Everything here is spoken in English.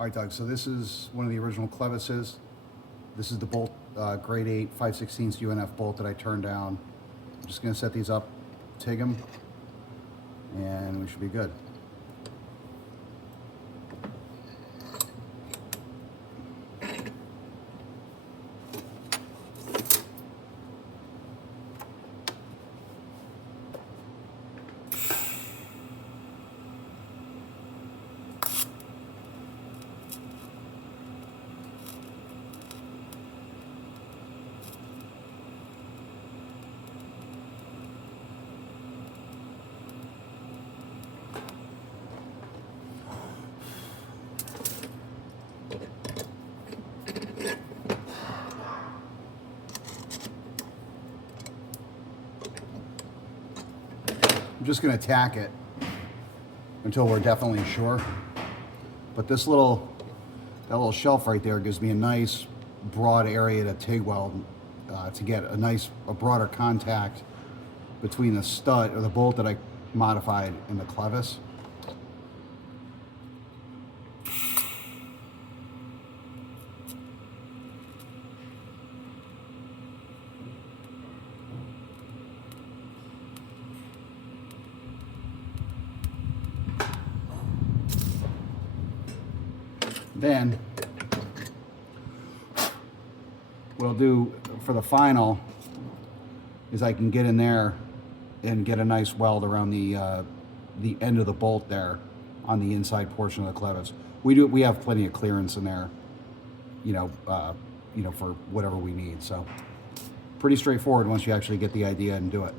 All right, Doug, so this is one of the original clevises. This is the bolt, grade 8, 5/16 UNF bolt that I turned down. I'm just gonna set these up, TIG them, and we should be good. I'm just gonna tack it until we're definitely sure. But that little shelf right there gives me a nice broad area to TIG weld to get a broader contact between the stud or the bolt that I modified and the clevis. Then what I'll do for the final is I can get in there and get a nice weld around the end of the bolt there on the inside portion of the clevis. We have plenty of clearance in there, you know, for whatever we need. So pretty straightforward once you actually get the idea and do it.